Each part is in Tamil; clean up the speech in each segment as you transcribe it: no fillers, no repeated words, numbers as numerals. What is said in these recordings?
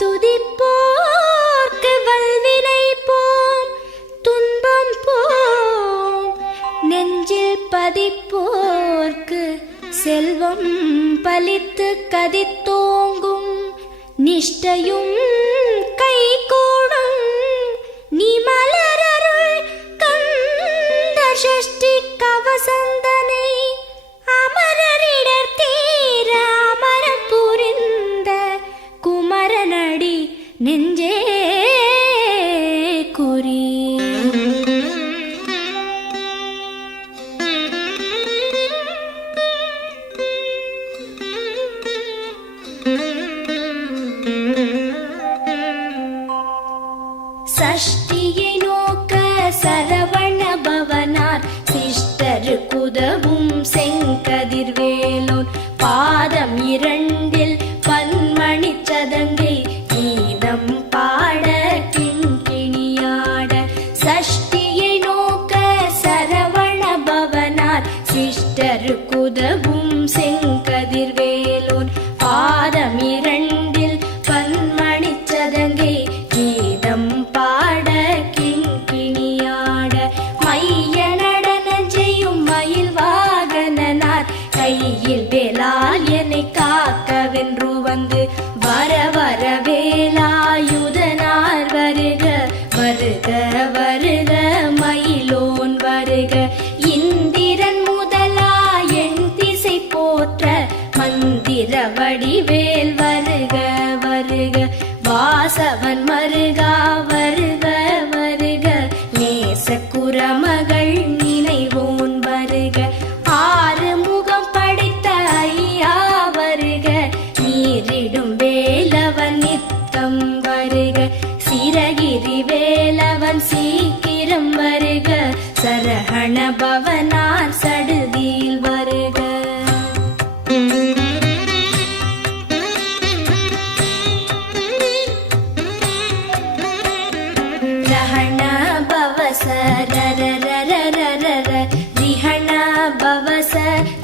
துதிப்போர்க்கு வல்வினை போம் துன்பம் போம், நெஞ்சில் பதிப்போர்க்கு செல்வம் பலித்து கதித்தோங்கும், நிஷ்டையும் கைகூடும் நீ மலரருள் கந்த சஷ்டி கவசந்தனை, அமரரிடர் தீர அமரம் புரிந்த குமரனடி நெஞ்சே குறி. சஷ்டியை நோக்க சரவண பவனார் சிஷ்டரு குதவும் செங்கதிர்வேலோன், பாதம் இரண்டில் பன்மணி சதங்கை கீதம் பாட கிண்கிணியாட. சஷ்டியை நோக்க சரவண பவனார் சிஷ்டரு குதவும் செங்கதிர்வேலோன், பாதம் இரண்டில் பன்மணி சதங்கை கீதம் பாட கிண்கிணியாட. மைய நடன செய்யும் மயில் வாகனனார் கையில் வேலால் என்னை காக்கவென்று வந்து, வர வர வேலாயுதனார் வருக வருக வருக மயிலோன் வருக. இந்திரன் முதலா என் திசை போற்ற மந்திர வடிவேல் வருக வருக. வாசவன் மருகா வருக வருக, நேச குரமகள் நினைவோன் வருக. ஆறு முகம் படைத்த ஐயா வருக, நீரிடும் வேலவன் நித்தம் வருக. சிரகிரி வேலவன் சீக்கிரம் வருக, சரஹண பவனார் சடுதியில் வருக. ரஹண பவச ரரரரரரர, ரிஹண பவச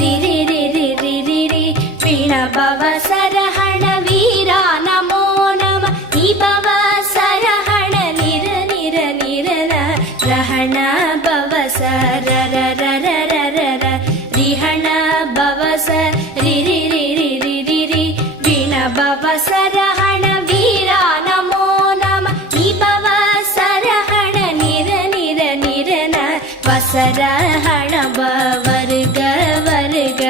ரிரிரிரிரிரிரி, பிண பவச ரஹண வீரா நமோ நம, நிபவ சரஹண நிர நிர நிரன. ரஹண பவச ரரரரரரர, ரிஹண பவச ரிரிரிரிரிரிரி, பிண பவச ரஹண வீரா நமோ நம, நிபவ சரஹண நிர நிர நிரன. வசரஹண வருக வருக,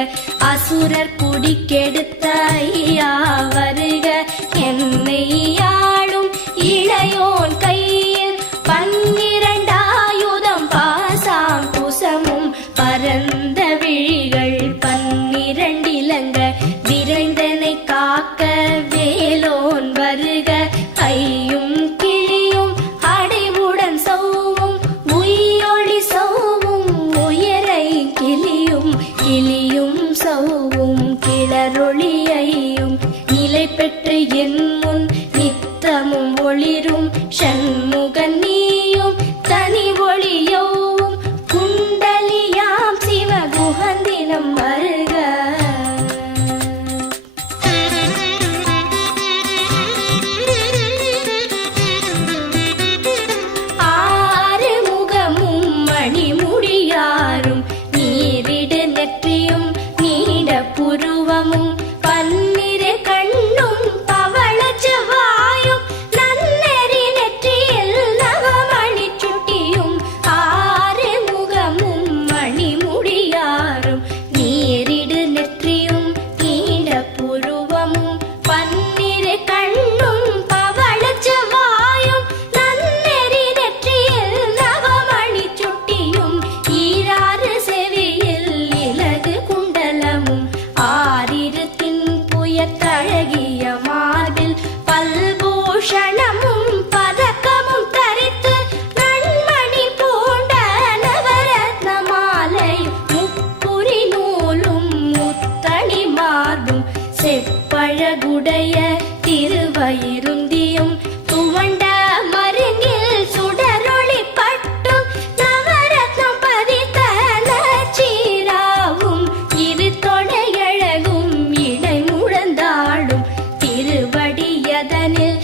அசுரர் குடி கெடுத்த ஐயா வருக. என்னை ஆளும் இளையோன் கையில் பன்னிரண்டாயுதம் பாசாம் குசமும், பரந்த விழிகள் பன்னிரண்டிலங்க விரைந்தனை காக்க வேலோன் வருக. ஐயும் கிளியும் அடைவுடன் சௌவும் உயிரொளி சௌவும், உயரை கிளியும் கிளியும் சௌவும் கிளரொளியையும், நிலை பெற்று என் முன் நித்தமும் ஒளிரும் ஷண்முகன் நீயும் தனி ஒளியவும், குண்டலியாம் சிவ குஹந்தினம் வருக. ஆறு முகமும் மணிமுடியாரும், நீரிடு நெற்றியும் நீட புருவமும், பன்னிரு கண்ணும் பவள செவ்வாயும், நன்னெறி நெற்றியில் நவமணி சுட்டியும். ஆறு முகமும் மணிமுடியாரும், நீரிடு நெற்றியும் நீட புருவமும், பன்னிரு கண்ணும் பவள செவ்வாயும், நன்னெறி நெற்றியில் நவமணி சுட்டியும். ஈராறு செவியில் இலகு குண்டலமும், ஆறிரு தின்புயத்தழகிய மார்பில் பல்பூஷணமும் பதக்கமும் தரித்து, நன்மணி பூண்ட நவரத்ன மாலை முப்புரி நூலும் முத்தணி மார்பும், செப்பழகுடைய திருவயிருந்தியும் துவண்ட மருங்கில் சுடரொளி பட்டும், நவரத்னம் பதித்த நச்சீராவும், இரு தொடையழகும் இடை முழந்தாடும் திருவடியதனில்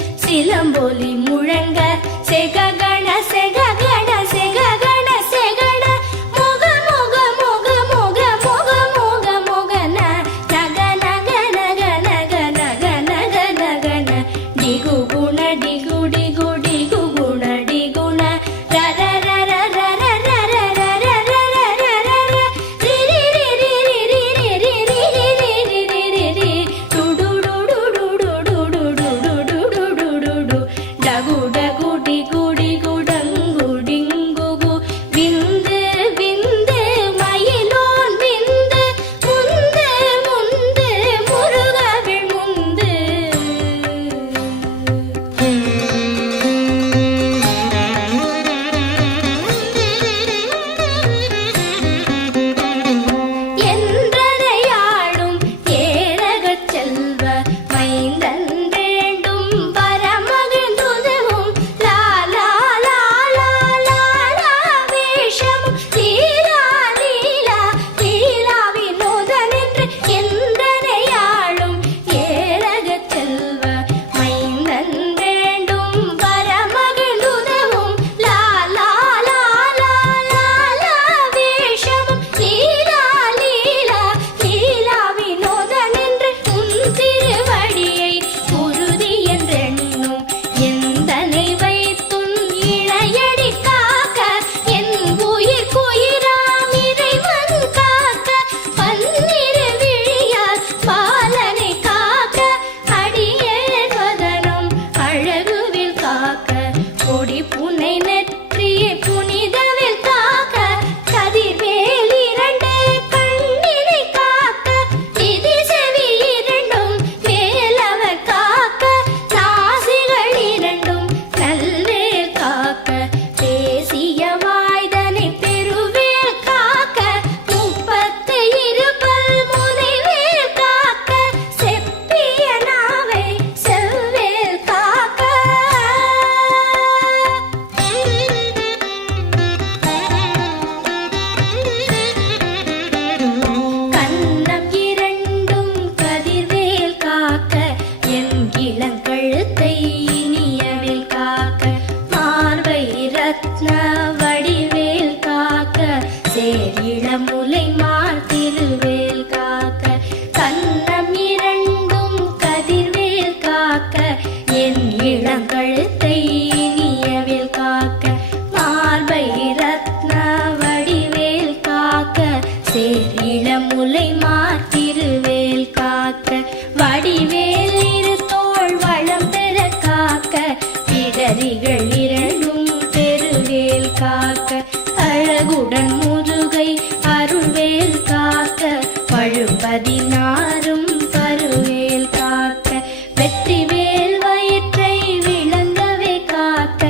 பதினாறும் பருவேல் காக்க வெற்றிவேல் வயிற்றை விளங்கவே காக்க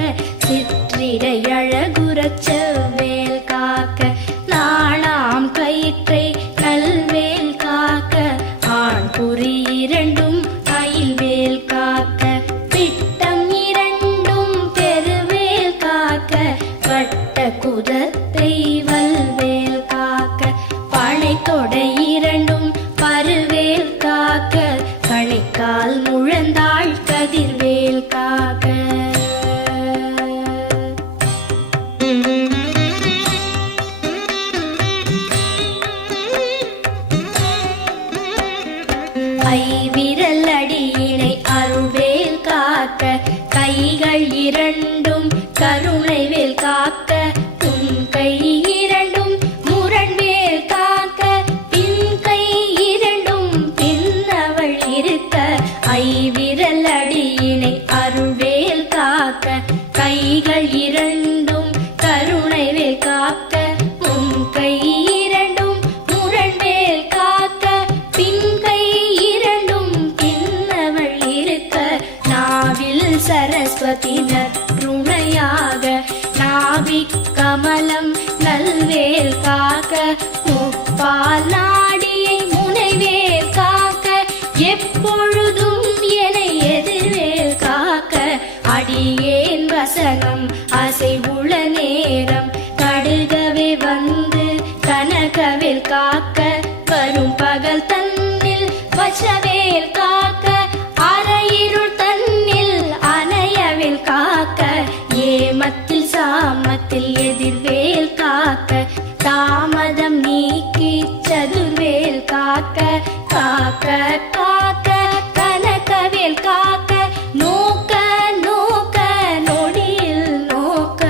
சிற்றிடை அழகுறச் செவ்வேல் காக்க நாளாம் கயிற்றை நல்வேல் காக்க ஆண் குறி இரண்டும் அயில்வேல் காக்க பிட்டம் இரண்டும் பெருவேல் காக்க வட்ட குதத்தை வல்வேல் காக்க பனை தொடை இரண்டும் பருவேல் காக்க கணைக்கால் முழந்தாள் கதிர்வேல் காக்க ஐவிரல் அடியினை அருள்வேல் காக்க கைகள் இரண்டும் கருணைவேல் காக்க உன் கை இரண்டும் முரண்வேல் காக்க பின் கை இரண்டும் பின்னவள் இருக்க ஐவிரல் அடியினை அருள்வேல் காக்க கைகள் இரண்டும் கருணைவேல் காக்க உன் கை இரண்டும் முரண்வேல் காக்க பின் கை இரண்டும் பின்னவள் இருக்க நாவில் சரஸ்வதி நற்றுணையாக நாவிக் கமலம் நல்வேல் காக்க முப்பால் நாடியை முனைவேல் காக்க எப்பொழுதும் என எதிர்வேல் காக்க அடியேன் வசனம் அசைவுள நேரம் கடுகவே வந்து கனகவேல் காக்க வரும் பகல் தன்னில் வசவேல் காக்க அரையிருள் தன்னில் அணையவேல் காக்க ஏமத்தில் சாமத்தில் எதிர்வேல் காக்க தாமதம் நீக்கி சதுர்வேல் காக்க காக்க காக்க கனகவேல் காக்க நோக்க நோக்க நொடியில் நோக்க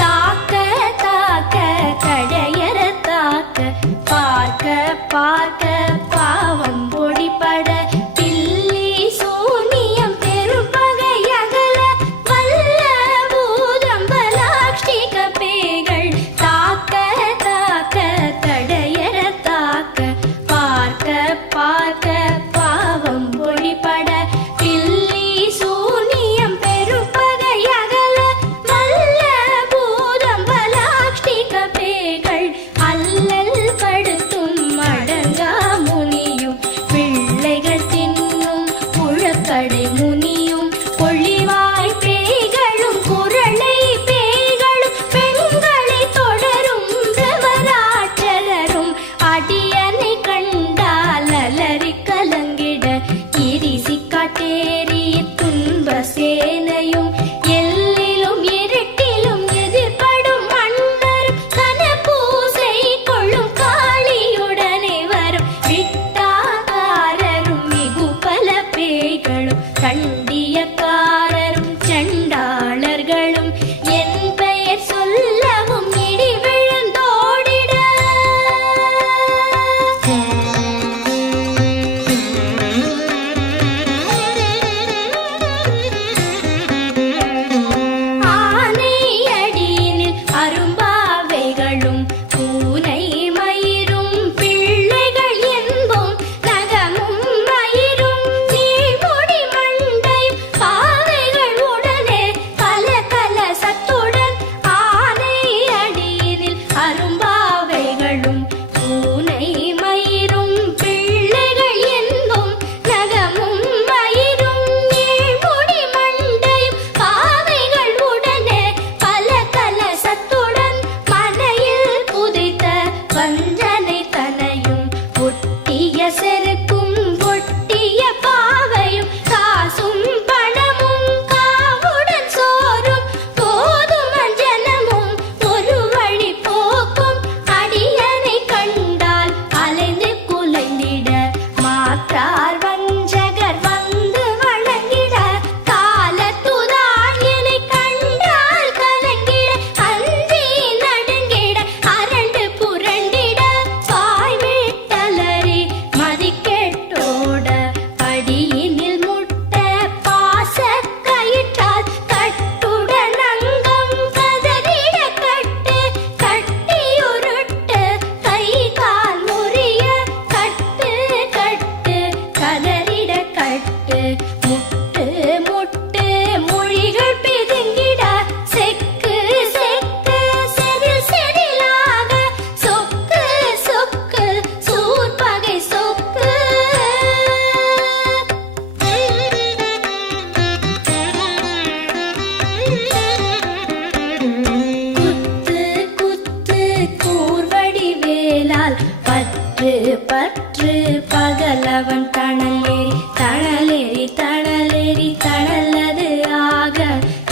தாக்க தாக்க கடையற தாக்க பார்க்க பார்க்க பாவம் பொடிபட பில்லி சூனியம் பெரும்பகை அகல வல்ல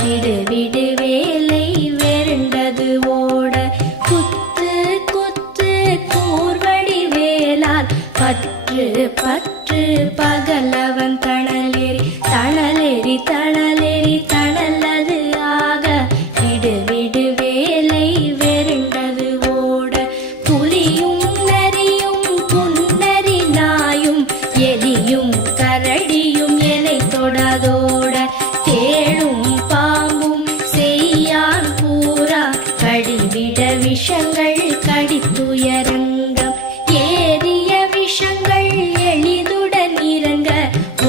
விடு விடு வேலை வெருண்டது ஓட குத்து குத்து கூர்வடி வேளால் பற்று பற்று பகலவன் தணலேறி தணலேறி தணலேறி தணலது ஆக விடு விடு வேலை வெருண்டது ஓட புலியும் நரியும் புன்னரி நாயும் எலியும் கரடியும் எனை தொடாதோட தேளும் பாம்பும் செய்யான் பூரா கடிவிட விஷங்கள் கடித்துயரங்கம் ஏறிய விஷங்கள் எளிதுடன் இறங்க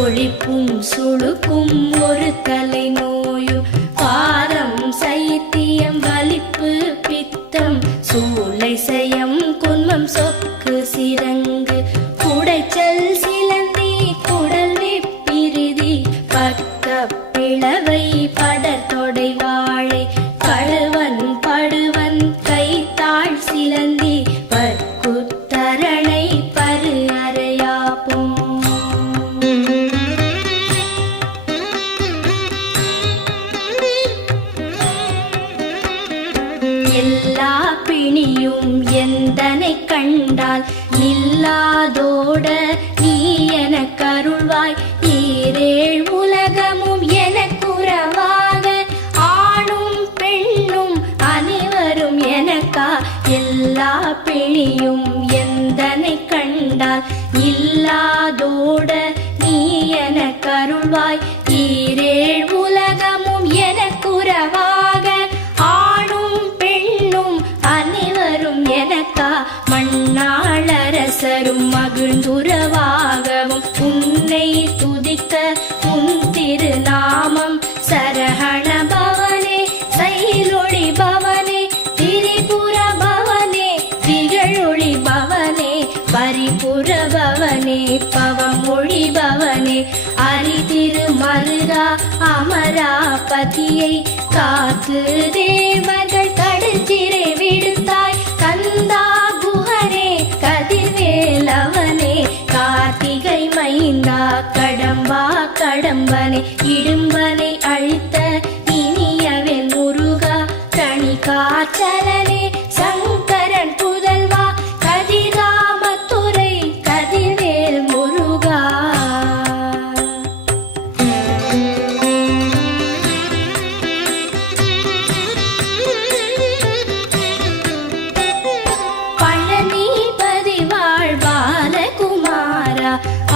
ஒழிப்பும் சுழுக்கும் ஒரு தலை நோயும் பாரம் சைத்தியம் வலிப்பு பித்தம் சூளை சயம் குன்மம் சொக்கு சிரங்கு குடைச்சல் சிலந்தி குடல் வெப்பிரிதி பக்க பிளவை படத்தொடை வாழை பழுவன் படுவன் கைத்தாள் சிலந்தி பற்குத்தரணை பரு அறையாப்பும் எல்லா பிணியும் எந்தனை கண்டால் நில்லாதோட நீ எனக் கருள்வாய் ஈரேழ் உலகமும் எனக்குறவாக ஆணும் பெண்ணும் அனைவரும் எனக்கா எல்லா பிணியும் எந்தனை கண்டால் இல்லாதோட நீ எனக் கருள்வாய் ஈரேழ் உலகமும் எனக்குறவாக ஆணும் பெண்ணும் அனைவரும் எனக்கா மண்ணாளரசரும் மகிழ்ந்துறவாகவும் உன்னை துதிக்க உன் திருநாமம் சரஹண பவனே சைலொளி பவனே திரிபுர பவனே திகழொளி பவனே பரிபுர பவனே பவமொழி பவனே அரிதிரு மருகா அமராபதியை காத்து தேவர்கள் கடற்சிறை விடுத்தாய் கந்தா குஹனே கதிர்வேலவனே கார்த்திகை மைந்தா கடம்பா கடம்பனே இடும்பனை அழித்த இனியவன் முருகா கணிகாச்சலனே சங்கரன் புதல்வா கதிர்காமத்துறை கதிர்வேல் முருகா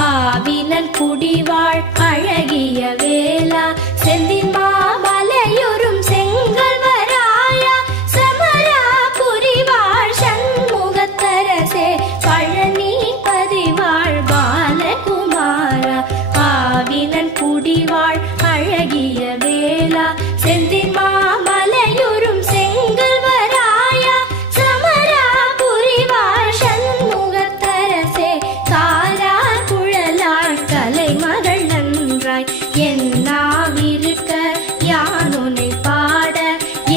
ஆவினன் குடிவாழ் அழகிய வேளா செந்தின் மாமலையொரும் செங்கல்வராயா சமரா புரிவாழ் சண்முகத்தரசே பழனி பதிவாழ் பாலகுமாரா ஆவினன் குடிவாழ் அழகிய வேளா செந்தின் மாமலையொரும் செங்கல்வராயா சமரா புரிவாழ் சண்முகத்தரசே காரா கலைமகள் நன்றாய் என்னாவிருக்க யானுனை பாட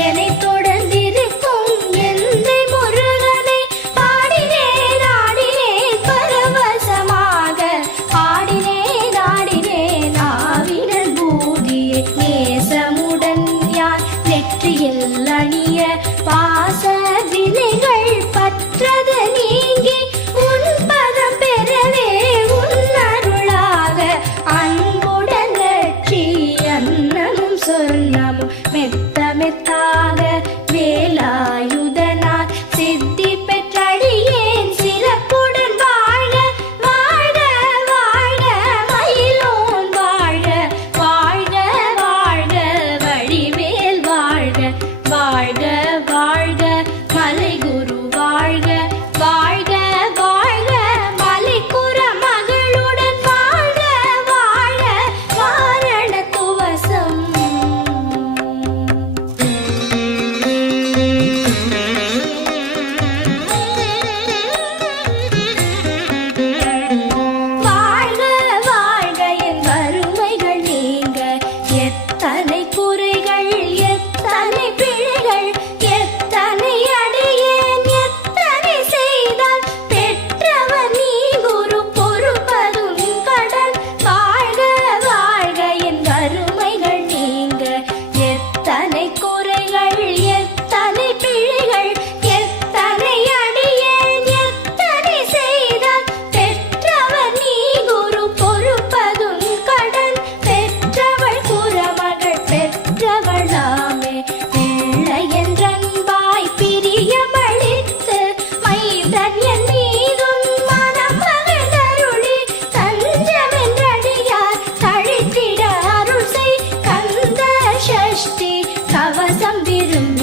என்னை தொடர்ந்திருக்கும் எந்தை முருகனை பாடினேன் ஆடினேன் பரவசமாக ஆடினேன் ஆடினேன் ஆவினன் பூதியை நேசமுடன் யான் நெற்றியில் அணிய பாச வினைகள் பற்றது நீங்கி உன் பதம் பெறவே அன்புடன் லட்சி அன்னமும் சொன்னமும் மெத்த மெத்தாக வேலாயுதனால் சித்தி பெற்றடியேன் சிறப்புடன் வாழ்க வாழ்க வாழ்க மயிலோன் வாழ்க வாழ்க வாழ்க வடிவேல் வாழ்க வாழ்க வாழ்க மலைகுரு வாழ்க வாழ்க வாழ்க மலைக்குற மகளுடன் வாழ்க வாழ வாரண துவசம் வாழ்க வாழ்க என் வறுமைகள் நீங்க எத்தனை குறைகள் எத்தனை பிழைகள் எத்தனை அடியேன் எத்தனை செய்தால் பெற்றவர் நீ குரு பொறுப்பதும் கடன் வாழ்க வாழ்க என் வறுமைகள் நீங்க எத்தனை வசம் விரும்பி